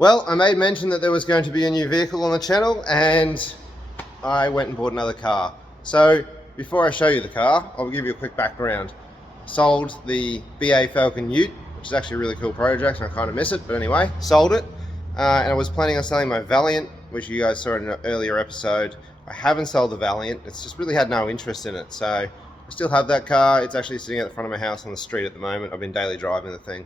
Well, I made mention that there was going to be a new vehicle on the channel, and I went and bought another car. So before I show you the car, I'll give you a quick background. Sold the BA Falcon Ute, which is actually a really cool project, and I kind of miss it, but anyway, sold it. And I was planning on selling my Valiant, which you guys saw in an earlier episode. I haven't sold the Valiant. It's just really had no interest in it. So I still have that car. It's actually sitting at the front of my house on the street at the moment. I've been daily driving the thing.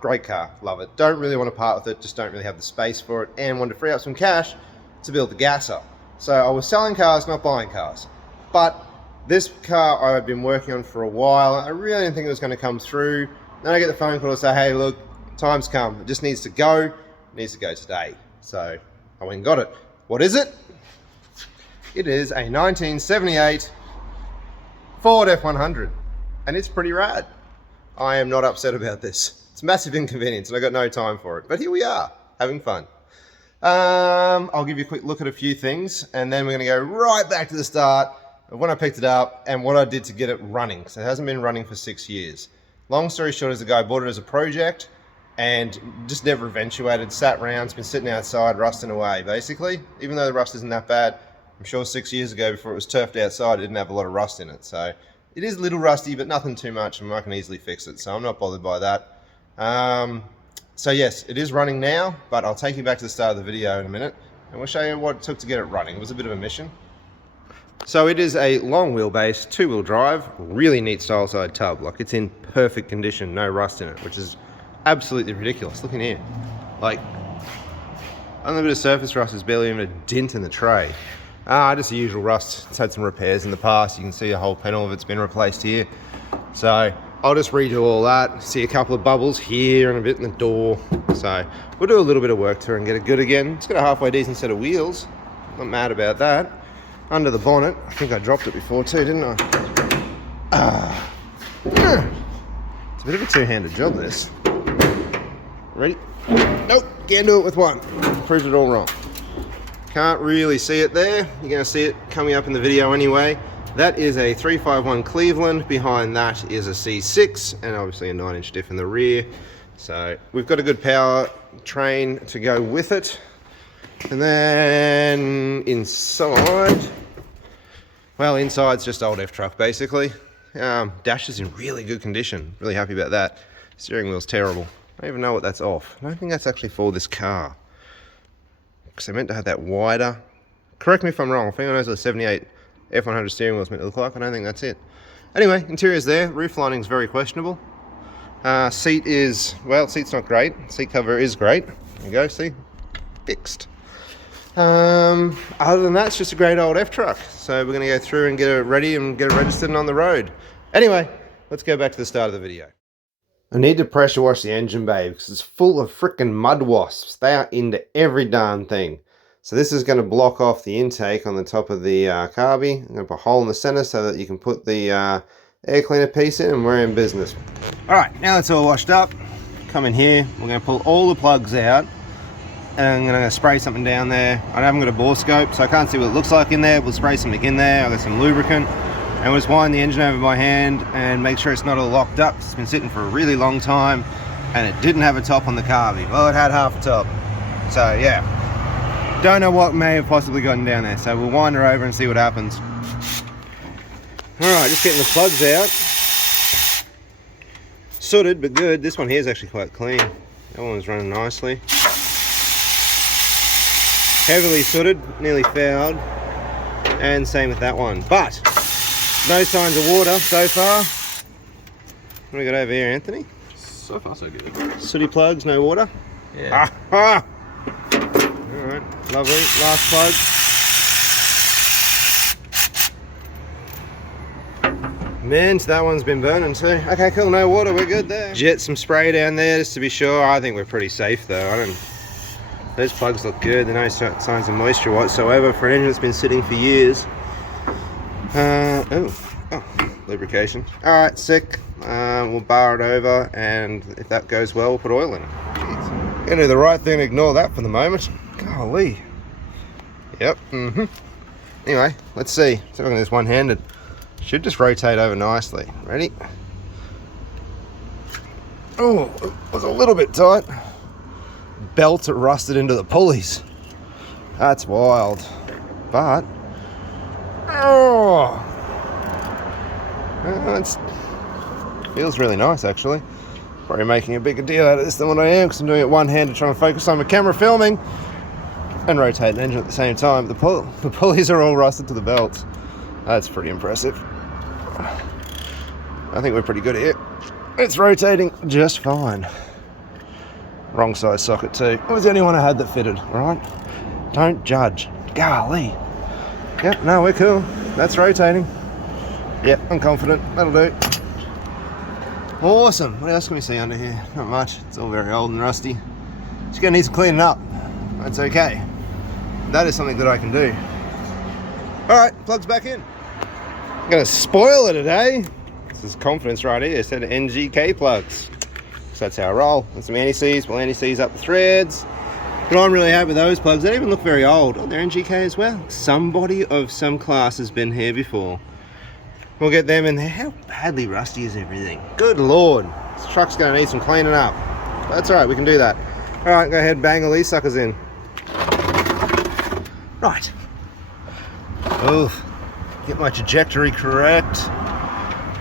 Great car, love it. Don't really want to part with it, just don't really have the space for it, and wanted to free up some cash to build the gas up. So I was selling cars, not buying cars. But this car I've been working on for a while. I really didn't think it was going to come through. Then I get the phone call to say, hey, look, time's come. It just needs to go. It needs to go today. So I went and got it. What is it? It is a 1978 Ford F100. And it's pretty rad. I am not upset about this. It's a massive inconvenience and I got no time for it. But here we are, having fun. I'll give you a quick look at a few things, and then we're going to go right back to the start of when I picked it up and what I did to get it running. So it hasn't been running for 6 years. Long story short is the guy bought it as a project and just never eventuated, sat around, it's been sitting outside rusting away basically. Even though the rust isn't that bad, I'm sure 6 years ago before it was turfed outside it didn't have a lot of rust in it. So it is a little rusty, but nothing too much, and I can easily fix it, so I'm not bothered by that. So yes, it is running now, but I'll take you back to the start of the video in a minute, and we'll show you what it took to get it running. It was a bit of a mission. So it is a long wheelbase, 2-wheel drive, really neat style side tub. Like, it's in perfect condition, no rust in it, which is absolutely ridiculous. Look in here. Like, a little bit of surface rust, is barely even a dent in the tray. Just the usual rust. It's had some repairs in the past. You can see the whole panel of it's been replaced here. So I'll just redo all that. See a couple of bubbles here and a bit in the door. So we'll do a little bit of work to her and get it good again. It's got a halfway decent set of wheels. Not mad about that. Under the bonnet, I think I dropped it before too, didn't I? It's a bit of a two-handed job, this. Ready? Nope, can't do it with one. Proved it all wrong. Can't really see it there. You're going to see it coming up in the video anyway. That is a 351 Cleveland. Behind that is a C6 and obviously a 9-inch diff in the rear. So we've got a good power train to go with it. And then inside, well, inside's just old F-truck basically. Dash is in really good condition. Really happy about that. Steering wheel's terrible. I don't even know what that's off. I don't think that's actually for this car, because I meant to have that wider. Correct me if I'm wrong. If anyone knows what the 78 F100 steering wheel is meant to look like, I don't think that's it. Anyway, interior's there. Roof lining's very questionable. Seat is, well, seat's not great. Seat cover is great. There you go, see? Fixed. Other than that, it's just a great old F-truck. So we're going to go through and get it ready and get it registered and on the road. Anyway, let's go back to the start of the video. I need to pressure wash the engine bay because it's full of freaking mud wasps. They are into every darn thing. So this is going to block off the intake on the top of the carby. I'm going to put a hole in the center so that you can put the air cleaner piece in, and we're in business. Alright, now it's all washed up. Come in here. We're going to pull all the plugs out. And I'm going to spray something down there. I haven't got a bore scope, so I can't see what it looks like in there. We'll spray something in there. I've got some lubricant. And we'll just wind the engine over by hand and make sure it's not all locked up. It's been sitting for a really long time, and it didn't have a top on the carby. Well, it had half a top. So yeah, don't know what may have possibly gotten down there. So we'll wind her over and see what happens. All right, just getting the plugs out. Sooted, but good. This one here is actually quite clean. That one was running nicely. Heavily sooted, nearly fouled, and same with that one. But no signs of water so far. What do we got over here, Anthony? So far, so good. Sooty plugs, no water. Yeah. All right, lovely. Last plug. Man, that one's been burning too. Okay, cool. No water. We're good there. Jet some spray down there just to be sure. I think we're pretty safe though. Those plugs look good. There's no signs of moisture whatsoever for an engine that's been sitting for years. Lubrication. Alright, sick. We'll bar it over, and if that goes well, we'll put oil in it. Jeez. Gonna do the right thing and ignore that for the moment. Golly. Yep, Anyway, let's see. See if I can do this one-handed. Should just rotate over nicely. Ready? Oh, it was a little bit tight. belt rusted into the pulleys. That's wild. But it feels really nice actually. Probably making a bigger deal out of this than what I am because I'm doing it one-handed trying to focus on my camera filming and rotate an engine at the same time. The pulleys are all rusted to the belt. That's pretty impressive. I think we're pretty good here. It's rotating just fine. Wrong size socket too. I was the only one I had that fitted, right? Don't judge. Golly. Yep, no, we're cool. That's rotating. Yep, I'm confident. That'll do. Awesome. What else can we see under here? Not much. It's all very old and rusty. Just gonna need some cleaning up. That's okay. That is something that I can do. Alright, plugs back in. I'm gonna spoil it today. This is confidence right here. It said NGK plugs. So that's how I roll. And some anti-seize. We'll anti-seize up the threads. But I'm really happy with those plugs. They don't even look very old. Oh, they're NGK as well. Somebody of some class has been here before. We'll get them in there. How badly rusty is everything? Good Lord. This truck's gonna need some cleaning up. That's alright, we can do that. Alright, go ahead and bang all these suckers in. Right. Oof. Get my trajectory correct.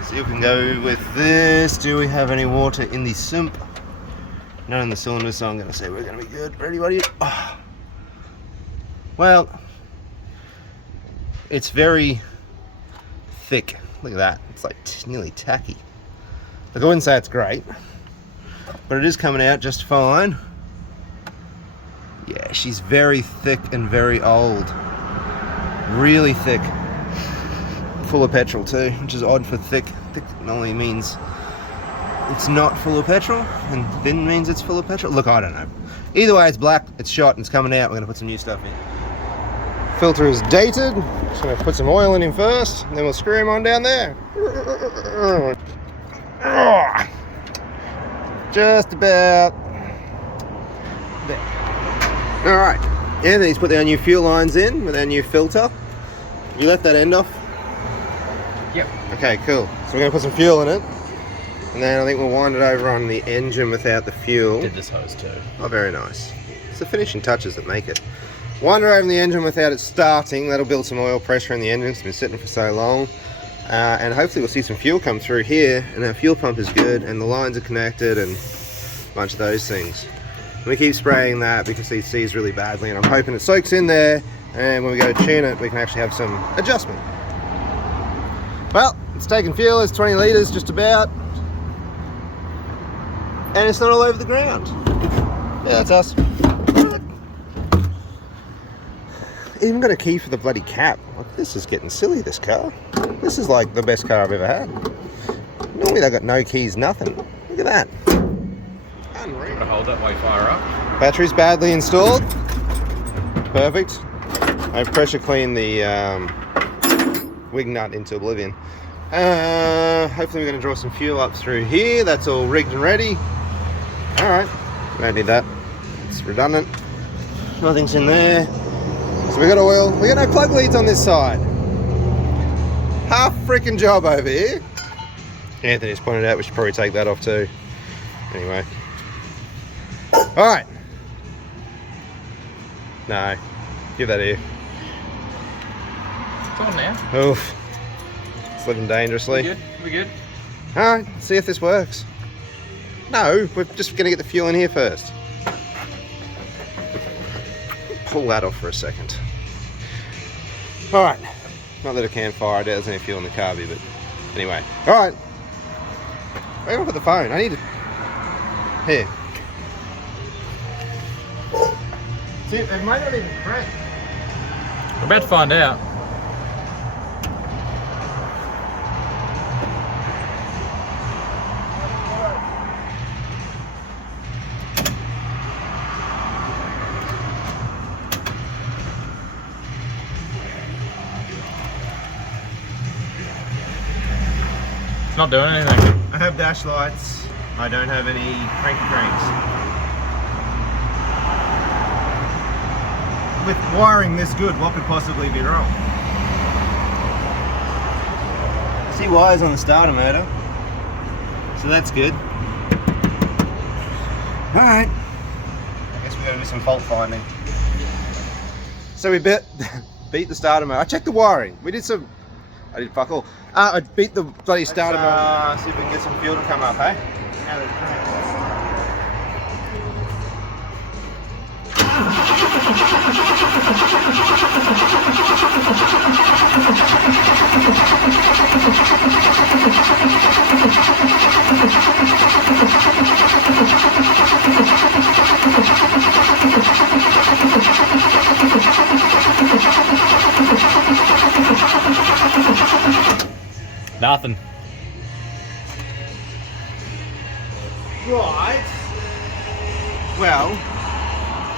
See if we can go with this. Do we have any water in the sump? None in the cylinder, so I'm going to say we're going to be good. Ready, buddy? Oh. Well, it's very thick. Look at that. It's like nearly tacky. Look, I wouldn't say it's great, but it is coming out just fine. Yeah, she's very thick and very old. Really thick. Full of petrol too, which is odd for thick. Thick normally means it's not full of petrol, and thin means it's full of petrol. Look, I don't know. Either way, it's black, it's shot, and it's coming out. We're gonna put some new stuff in. Filter is dated. Just gonna put some oil in him first, and then we'll screw him on down there. Just about there. All right, Anthony's put our new fuel lines in with our new filter. You left that end off? Yep. Okay, cool. So we're gonna put some fuel in it. And then I think we'll wind it over on the engine without the fuel. Did this hose too. Oh, very nice. It's the finishing touches that make it. Wind it over on the engine without it starting. That'll build some oil pressure in the engine. It's been sitting for so long. And hopefully we'll see some fuel come through here. And our fuel pump is good. And the lines are connected and a bunch of those things. And we keep spraying that because it sees really badly. And I'm hoping it soaks in there. And when we go tune it, we can actually have some adjustment. Well, it's taking fuel. It's 20 litres just about. And it's not all over the ground. Yeah, that's us. Even got a key for the bloody cap. Like, this is getting silly, this car. This is like the best car I've ever had. Normally they got no keys, nothing. Look at that. Unreal. Gotta hold that way fire up. Battery's badly installed. Perfect. I've pressure cleaned the wing nut into oblivion. Hopefully we're going to draw some fuel up through here. That's all rigged and ready. Alright, don't need that. It's redundant. Nothing's in there. So we got oil. We got no plug leads on this side. Half freaking job over here. Anthony's pointed out we should probably take that off too. Anyway. Alright. No. Give that here. It's on now. Oof. It's living dangerously. We good? We good? Alright, see if this works. No, we're just going to get the fuel in here first. Pull that off for a second. Alright. Not that it can fire, I doubt there's any fuel in the carby, but anyway. Alright. Where am I put the phone? I need to... Here. See, it might not even crank. We're about to find out. It's not doing anything. I have dash lights. I don't have any cranky cranks. With wiring this good, what could possibly be wrong? I see wires on the starter motor, so that's good. Alright, I guess going to do some fault finding. So we beat the starter motor. I checked the wiring. We did some. I did fuck all. I beat the bloody starter motor. See if we can get some fuel to come up, eh? Nothing. Right. Well,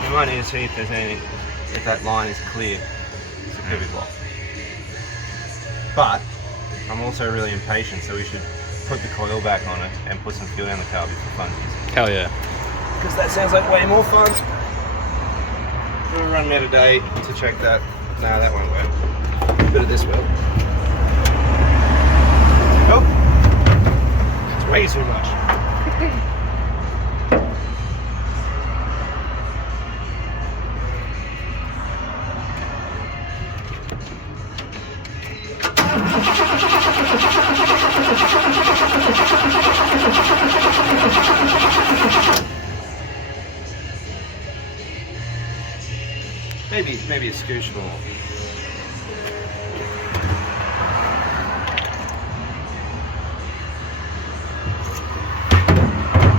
we might need to see if there's any, if that line is clear. It's a heavy block. But I'm also really impatient, so we should put the coil back on it and put some fuel down the car before funsies. Hell yeah. Because that sounds like way more fun. We'll run out of day to check that. No, that won't work. A bit of this will. Oh! It's way too much. Maybe a scooch more.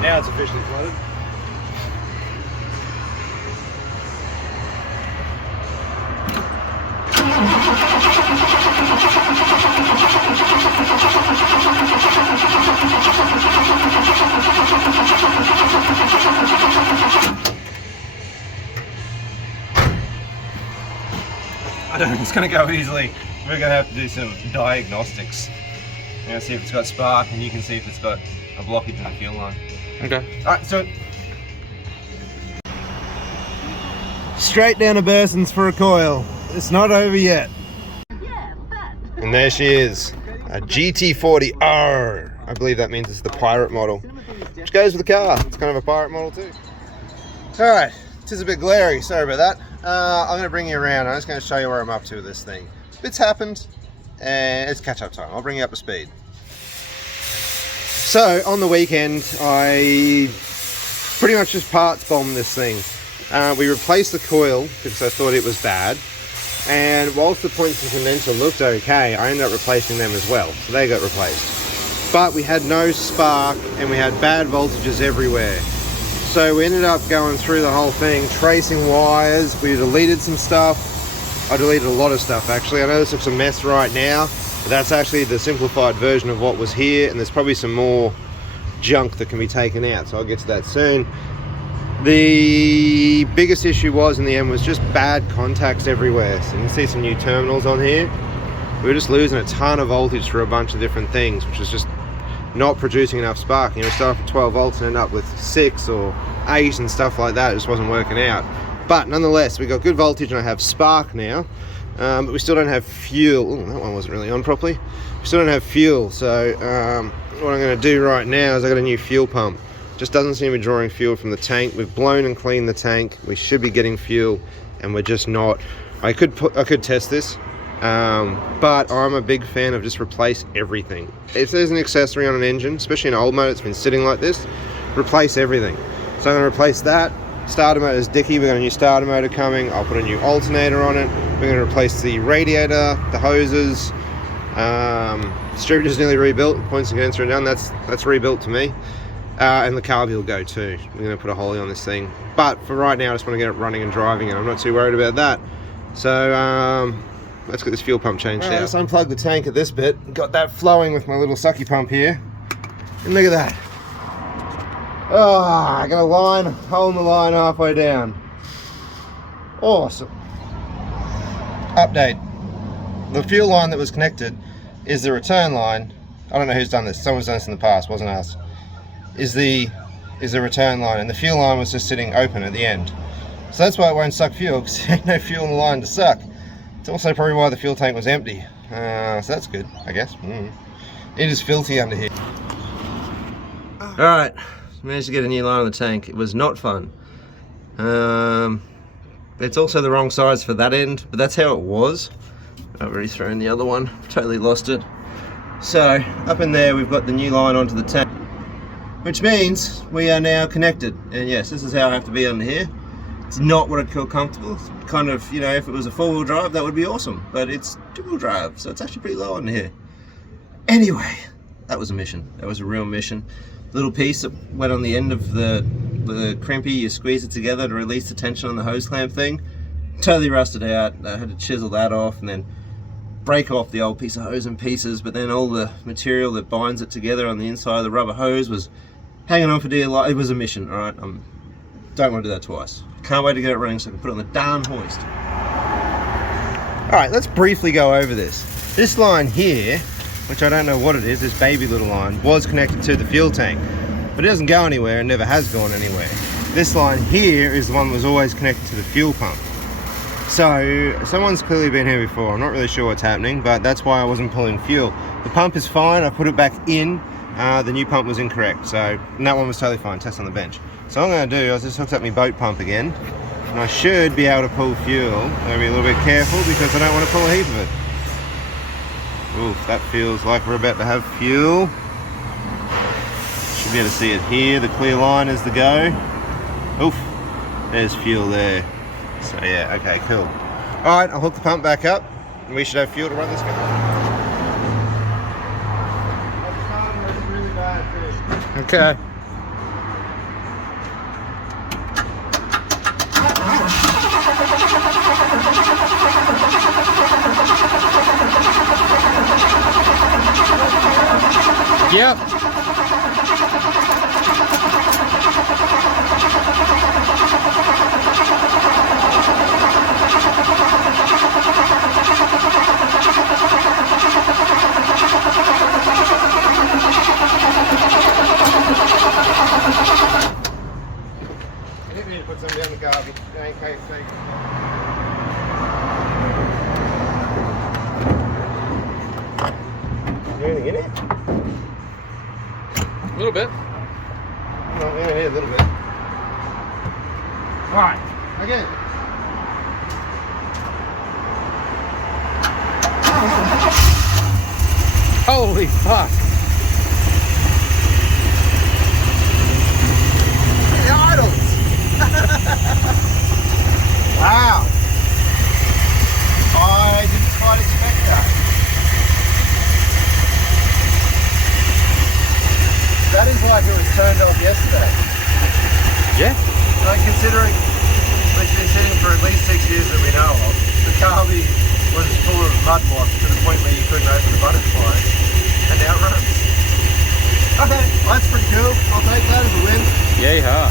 Now it's officially flooded. I don't think it's going to go easily. We're going to have to do some diagnostics. We're going to see if it's got spark, and you can see if it's got a blockage in the fuel line. Okay. Alright, so straight down to Burson's for a coil. It's not over yet. And there she is, a GT40R. I believe that means it's the pirate model, which goes with the car. It's kind of a pirate model too. Alright, it is a bit glary, sorry about that. I'm going to bring you around. I'm just going to show you where I'm up to with this thing. Bits happened, and it's catch-up time. I'll bring you up to speed. So, on the weekend, I pretty much just parts bombed this thing. We replaced the coil because I thought it was bad. And whilst the points and condenser looked okay, I ended up replacing them as well. So they got replaced. But we had no spark, and we had bad voltages everywhere. So we ended up going through the whole thing, tracing wires. We deleted some stuff. I deleted a lot of stuff actually. I know this looks a mess right now, but that's actually the simplified version of what was here, and there's probably some more junk that can be taken out, so I'll get to that soon. The biggest issue was in the end was just bad contacts everywhere. So you can see some new terminals on here. We were just losing a ton of voltage for a bunch of different things, which was just not producing enough spark. You know, we start at 12 volts and end up with 6 or 8 and stuff like that. It just wasn't working out. But nonetheless, we got good voltage and I have spark now, but we still don't have fuel. Ooh, that one wasn't really on properly. We still don't have fuel, so what I'm going to do right now is I got a new fuel pump. Just doesn't seem to be drawing fuel from the tank. We've blown and cleaned the tank. We should be getting fuel, and we're just not. I could test this. But I'm a big fan of just replace everything. If there's an accessory on an engine, especially an old motor that's been sitting like this, replace everything. So I'm going to replace that. Starter motor is dicky. We've got a new starter motor coming. I'll put a new alternator on it. We're going to replace the radiator, the hoses. Distributor's nearly rebuilt. Points and condenser are done. That's rebuilt to me. And the carb will go too. We're going to put a Holley on this thing. But for right now, I just want to get it running and driving, and I'm not too worried about that. So let's get this fuel pump changed out. Let's unplug the tank at this bit. Got that flowing with my little sucky pump here. And look at that. Oh, I got a line, hole in the line halfway down. Awesome. Update. The fuel line that was connected is the return line. I don't know who's done this. Someone's done this in the past, wasn't us. Is the return line, and the fuel line was just sitting open at the end. So that's why it won't suck fuel, because there ain't no fuel in the line to suck. It's also probably why the fuel tank was empty. So that's good, I guess. It is filthy under here. Alright, managed to get a new line on the tank. It was not fun. It's also the wrong size for that end, but that's how it was. I've already thrown the other one, totally lost it. So up in there we've got the new line onto the tank, which means we are now connected. And yes, this is how I have to be under here. It's not what I'd call comfortable. It's kind of, you know, if it was a four-wheel drive that would be awesome, but it's two-wheel drive, so it's actually pretty low under here. Anyway, that was a mission. That was a real mission. Little piece that went on the end of the crimpy, you squeeze it together to release the tension on the hose clamp thing. Totally rusted out. I had to chisel that off and then break off the old piece of hose in pieces, but then all the material that binds it together on the inside of the rubber hose was hanging on for dear life. It was a mission, alright? Don't want to do that twice. Can't wait to get it running so I can put it on the darn hoist. Alright, let's briefly go over this. This line here, which I don't know what it is, this baby little line, was connected to the fuel tank, but it doesn't go anywhere and never has gone anywhere. This line here is the one that was always connected to the fuel pump. So someone's clearly been here before. I'm not really sure what's happening, but that's why I wasn't pulling fuel. The pump is fine. I put it back in. The new pump was incorrect, so and that one was totally fine. Test on the bench. So what I'm going to do, I just hooked up my boat pump again, and I should be able to pull fuel. I'm going to be a little bit careful because I don't want to pull a heap of it. Oof, that feels like we're about to have fuel. Should be able to see it here. The clear line is the go. Oof, there's fuel there. So yeah, okay, cool. Alright, I'll hook the pump back up and we should have fuel to run this car. Okay. Yep. You didn't need to put somebody on the garbage. It ain't KFC. Anything in it? A little bit. Well, in here a little bit. Alright, again. Holy fuck. The idles! Wow. I didn't quite expect that. That is like it was turned off yesterday. Yeah. Like considering it's been sitting for at least 6 years that we know of, the carby was full of mud wash to the point where you couldn't open the butterfly, and now it runs. Okay, well, that's pretty cool. I'll take that as a win. Yeehaw.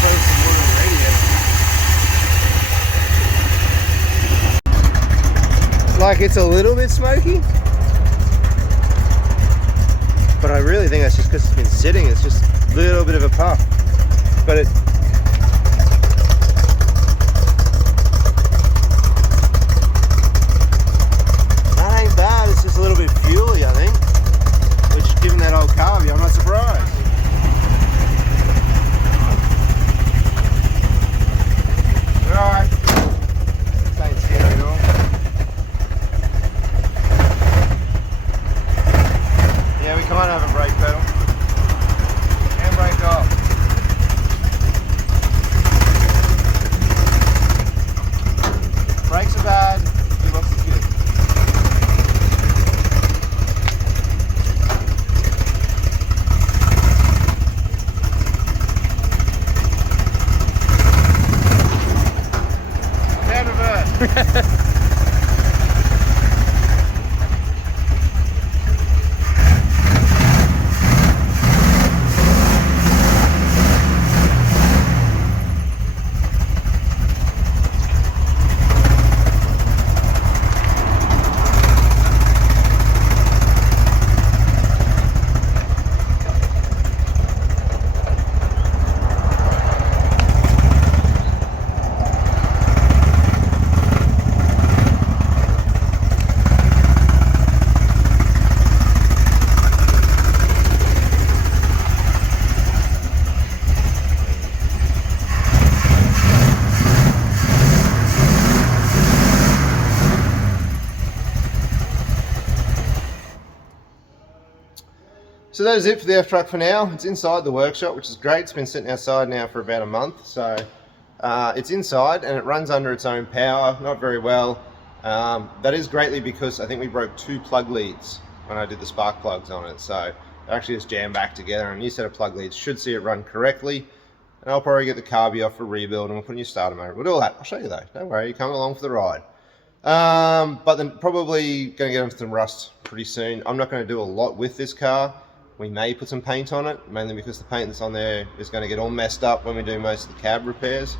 Throw some water on the radiator. Like it's a little bit smoky, but I really think that's just because it's been sitting. It's just a little bit of a puff, but it. That ain't bad. It's just a little bit fuely, I think. Which, given that old carby, I'm not surprised. Alright. This ain't scary at all. Yeah, we can't have a brake pedal. And brake off. Brakes are bad, gearbox is good. And reverse. So that is it for the F-Truck for now. It's inside the workshop, which is great. It's been sitting outside now for about a month. So it's inside and it runs under its own power, not very well. That is greatly because I think we broke 2 plug leads when I did the spark plugs on it. So it actually just jammed back together, and a new set of plug leads should see it run correctly. And I'll probably get the carby off for rebuild and we'll put a new starter motor. We'll do all that. I'll show you though. Don't worry, you're coming along for the ride. But then probably going to get into some rust pretty soon. I'm not going to do a lot with this car. We may put some paint on it, mainly because the paint that's on there is going to get all messed up when we do most of the cab repairs.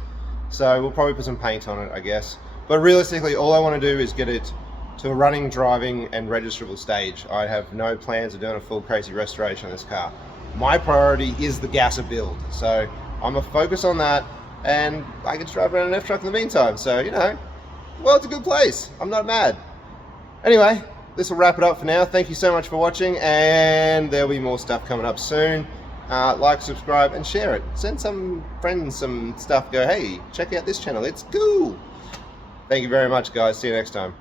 So we'll probably put some paint on it, I guess. But realistically, all I want to do is get it to a running, driving, and registerable stage. I have no plans of doing a full crazy restoration on this car. My priority is the gasser build. So I'm going to focus on that, and I can drive around an F-Truck in the meantime. So, you know, well, it's a good place. I'm not mad. Anyway, this will wrap it up for now. Thank you so much for watching, and there'll be more stuff coming up soon. Like, subscribe, and share it. Send some friends some stuff. Go, hey, check out this channel. It's cool. Thank you very much, guys. See you next time.